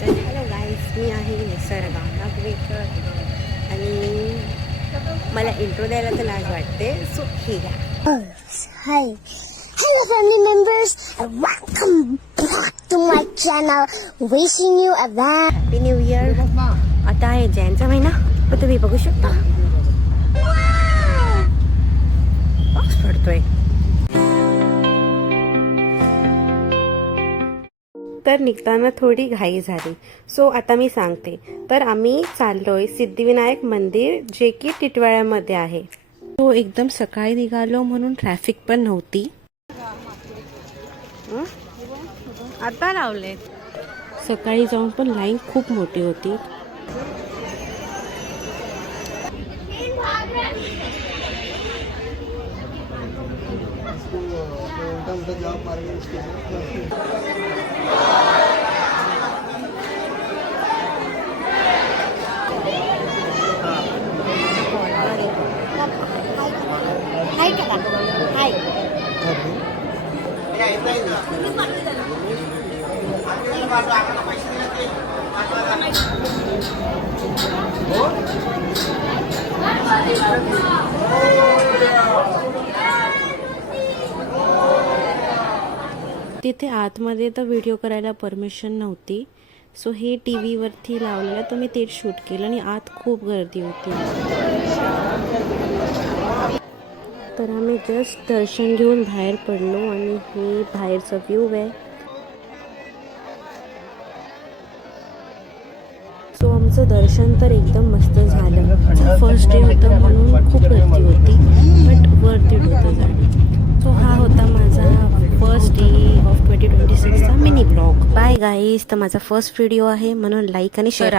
तर hello guys, मी आहे निसर्ग नागवेकर आणि मला इंट्रो द्यायला तर लाज वाटते, सो हे घ्या. Hi. Hello family members and welcome back to my channel. Wishing you a very happy new year. आता आहे जैनचा महिना, पण तुम्ही बघू शकता पाऊस पडतोय. तर निघताना थोडी घाई झाली, सो आता मी सांगते. तर आम्ही चाललोय सिद्धिविनायक मंदिर, जे की टिटवाळ्यामध्ये आहे. तो एकदम सकाळी निघालो म्हणून ट्रॅफिक पण नव्हती. आता लावले. सकाळी जाऊन पण लाईन खूप मोठी होती. Hi kaka. Hi. तिथे आतमध्ये तर व्हिडिओ करायला परमिशन नव्हती, सो हे टी व्हीवरती लावलेलं, तर मी तेच शूट केलं आणि आत खूप गर्दी होती. तर आम्ही जस्ट दर्शन घेऊन बाहेर पडलो आणि हे बाहेरचा व्ह्यू आहे. सो आमचं दर्शन तर एकदम मस्त झालं. फर्स्ट डे होतं म्हणून खूप गर्दी होती, बट वर्थ इट होतं जाणं. सो हा होता माझा फर्स्ट डे ऑफ 2026चा मिनी ब्लॉग. Bye guys. तर माझा फर्स्ट व्हिडिओ आहे म्हणून लाईक आणि शेअर.